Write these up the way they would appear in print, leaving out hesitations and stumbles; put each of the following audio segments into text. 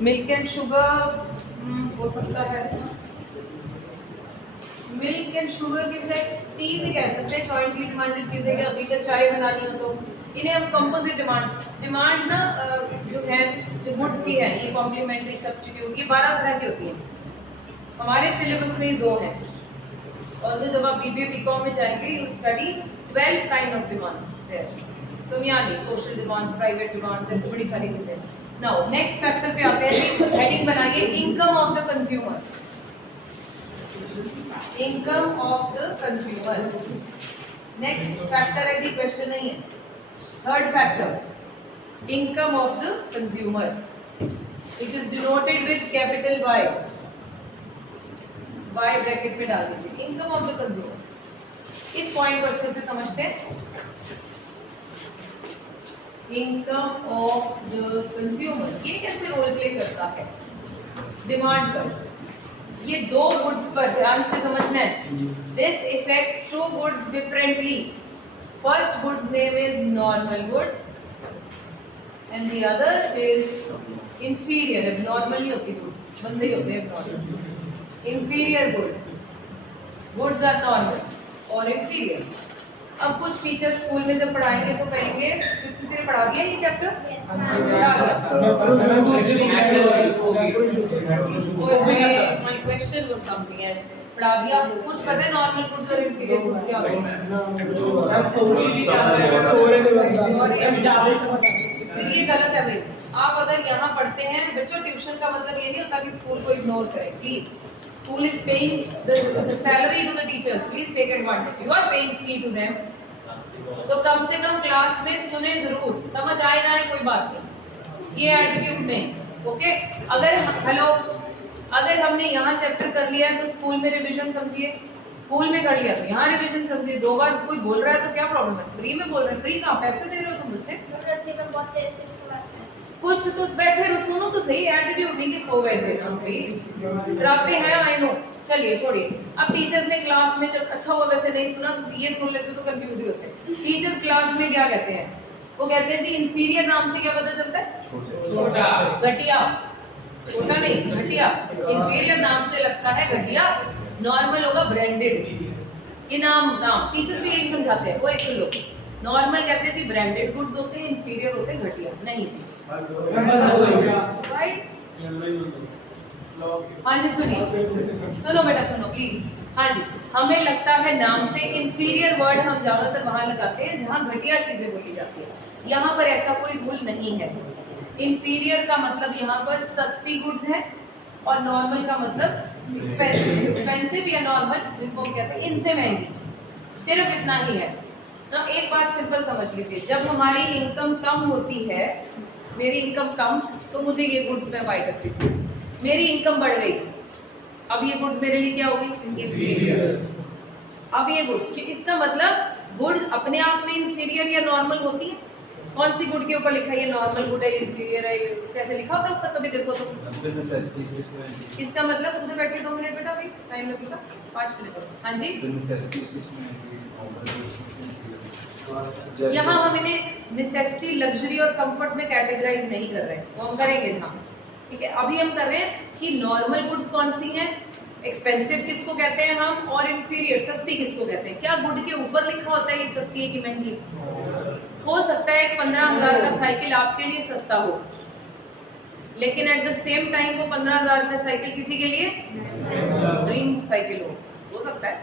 Milk and sugar हो सकता है, मिल्क एंड शुगर की बजाय टी भी कह सकते हैं, जॉइंटली डिमांडेड चीजें कि अभी का चाय बनानी हो तो इन्हें हम कंपोजिट डिमांड ना जो है जो गुड्स की है, ये कॉम्प्लीमेंट्री सब्स्टिट्यूट, ये 12 तरह की होती है। हमारे सिलेबस में ये 2 हैं, और जब आप बीबीए बीकॉम में जाएंगे you study 12 kind of demands there. So यानी सोशल डिमांड्स, प्राइवेट डिमांड्स, ऐसे बड़ी सारी चीजें। नाउ नेक्स्ट फैक्टर पे आते हैं, हेडिंग बनाइए income of the consumer. Income of the consumer next factor है जी, क्वेश्चन नहीं है। Third factor income of the consumer, it is denoted with capital Y, Y bracket में डाल दीजिए, इनकम ऑफ द कंज्यूमर। इस पॉइंट को अच्छे से समझते हैं। इनकम ऑफ द कंज्यूमर ये कैसे रोल प्ले करता है डिमांड पर। ये 2 गुड्स पर ध्यान से समझना है। This effects 2 goods differently. First goods name is normal goods and the other is inferior. Normal ही होती गुड्स, बंदे ही होते हैं normal. Inferior goods are normal और इंफीरियर। अब कुछ टीचर स्कूल में जब पढ़ाएंगे तो कहेंगे किसी ने पढ़ा दिया ये chapter, my question was something else, पढ़ा दिया। कुछ पता है नॉर्मल गुड्स और इंफीरियर गुड्स क्या होते हैं? तो ये गलत है भाई। आप अगर यहाँ पढ़ते हैं बच्चों, ट्यूशन का मतलब ये नहीं होता कि स्कूल को इग्नोर करें, please. School is paying the salary to the teachers. Please take advantage. You are paying fee to them. तो कम से कम क्लास में सुने जरूर, समझ आए ना आए कोई बात नहीं, ये एटीट्यूड नहीं। ओके, अगर हमने यहाँ चैप्टर कर लिया है तो स्कूल में रिवीजन समझिए, स्कूल में कर लिया तो यहाँ रिवीजन समझिए। 2 बार कोई बोल रहा है तो क्या प्रॉब्लम है? फ्री में बोल रहे हैं, फ्री कहाँ, पैसे दे रहे हो तुम बच्चे? कुछ तो बैठे रहो, सुनो तो सही। एटीट्यूड नहीं कि सो गए थे हम भी, डराते हैं, आई नो। चलिए छोड़िए। अब टीचर्स ने क्लास में अच्छा हुआ वैसे नहीं सुना, तो ये सुन लेते तो कंफ्यूज ही होते। टीचर्स क्लास में क्या कहते हैं? वो कहते हैं कि इंफीरियर नाम से क्या पता चलता है? छोटा, घटिया। छोटा नहीं, घटिया। इंफीरियर नाम से लगता है घटिया, नॉर्मल होगा ब्रांडेड। ये नाम टीचर्स भी यही समझाते हैं। वो एक सुन लो, नॉर्मल कहते हैं जी ब्रांडेड गुड्स होते हैं, इंफीरियर होते हैं घटिया। नहीं जी, हाँ जी सुनिए, सुनो बेटा सुनो प्लीज। हाँ जी, हमें लगता है नाम से इंफीरियर वर्ड हम ज्यादातर वहां लगाते हैं जहां घटिया चीजें बोली जाती है। यहाँ पर ऐसा कोई रूल नहीं है। इंफीरियर का मतलब यहाँ पर सस्ती गुड्स है और नॉर्मल का मतलब एक्सपेंसिव। एक्सपेंसिव या नॉर्मल जिनको हम कहते हैं इनसे महंगी, सिर्फ इतना ही है ना। एक बात सिंपल समझ लीजिए, जब हमारी इनकम कम होती है, मेरी इनकम कम, तो मुझे ये गुड्स मैं बाय करती थी। मेरी इनकम बढ़ गई, अब ये गुड्स मेरे लिए क्या हो गई? इंफीरियर। अब ये गुड्स, इसका मतलब गुड्स अपने आप में इंफीरियर या नॉर्मल होती है। कौन सी गुड के ऊपर लिखा है ये नॉर्मल गुड है, इंफीरियर है, कैसे लिखा होता है ऊपर? कभी देखो तो इसका मतलब खुद बैठे 2 मिनट बेटा, अभी टाइम लगेगा 5 मिनट। हाँ जी, यहाँ हम इन्हें नेसेसिटी, लग्जरी और कंफर्ट में कैटेगराइज नहीं कर रहे हैं, वो हम करेंगे जहाँ। ठीक है, अभी हम कर रहे हैं कि नॉर्मल गुड्स कौन सी हैं, एक्सपेंसिव किसको कहते हैं हम, और इंफीरियर सस्ती किसको कहते हैं। क्या गुड के ऊपर लिखा होता है ये सस्ती है कि महंगी? हो सकता है 15,000 का साइकिल आपके लिए सस्ता हो, लेकिन एट द सेम टाइम वो 15,000 का साइकिल किसी के लिए ड्रीम साइकिल हो सकता है।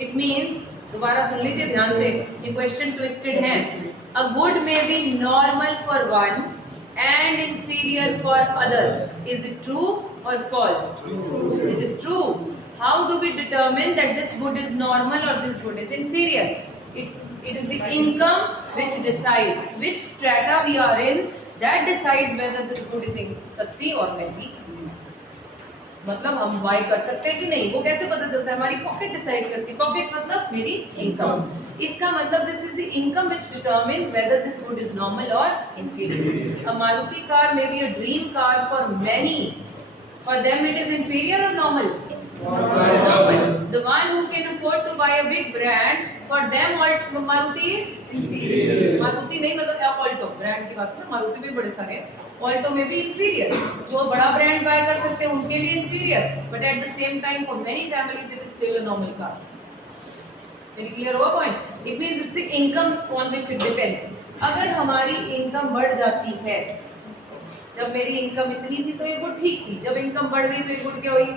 इट मीन्स, दोबारा सुन लीजिए ध्यान से, ये क्वेश्चन ट्विस्टेड है। A good may be normal for one and inferior for other. Is it true or false? It is true. How do we determine that this good is normal or this good is inferior? It is the income which decides which strata we are in, that decides whether this good is सस्ती और महंगी। मतलब हम bye कर सकते हैं कि नहीं, वो कैसे पता चलता है? हमारी पॉकेट डिसाइड करती है। पॉकेट मतलब मेरी इनकम। इसका मतलब this is the income which determines whether this good is normal और inferior. A Maruti car may be a dream car for many, for them it is inferior और normal? Normal. The one who can afford to buy a big brand, for them Maruti is inferior. Maruti नहीं मतलब Alto brand की बात ना, Maruti भी बड़े सारे हैं, Alto में भी inferior. जो बड़ा brand buy कर सकते हैं उनके लिए inferior, but at the same time for many families it is still a normal car. Very clear हुआ point? It means it's the income on which it depends. अगर हमारी इनकम बढ़ जाती है, जब मेरी इनकम इतनी थी तो ये गुड ठीक थी, जब इनकम बढ़ गई तो ये गुड क्या हुई?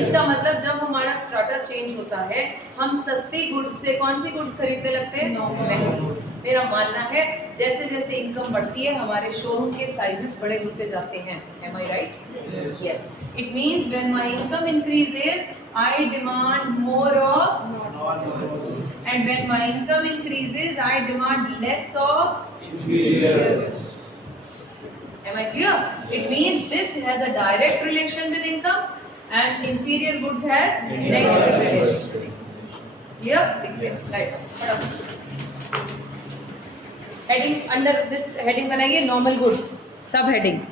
इसका मतलब जब हमारा स्ट्रक्चर चेंज होता है, हम सस्ती गुड्स से कौन सी गुड्स खरीदने लगते हैं? महंगी। मेरा मानना है जैसे जैसे इनकम बढ़ती है हमारे शोरूम के साइजेस बड़े होते जाते हैं। Am I right? Yes. It means when my income increases, I demand more of, and when my income increases, I demand less of inferior. Am I clear? It means this has a direct relation with income, and inferior goods has negative relation. Clear? Right. Heading under this heading बनाइए normal goods, sub heading.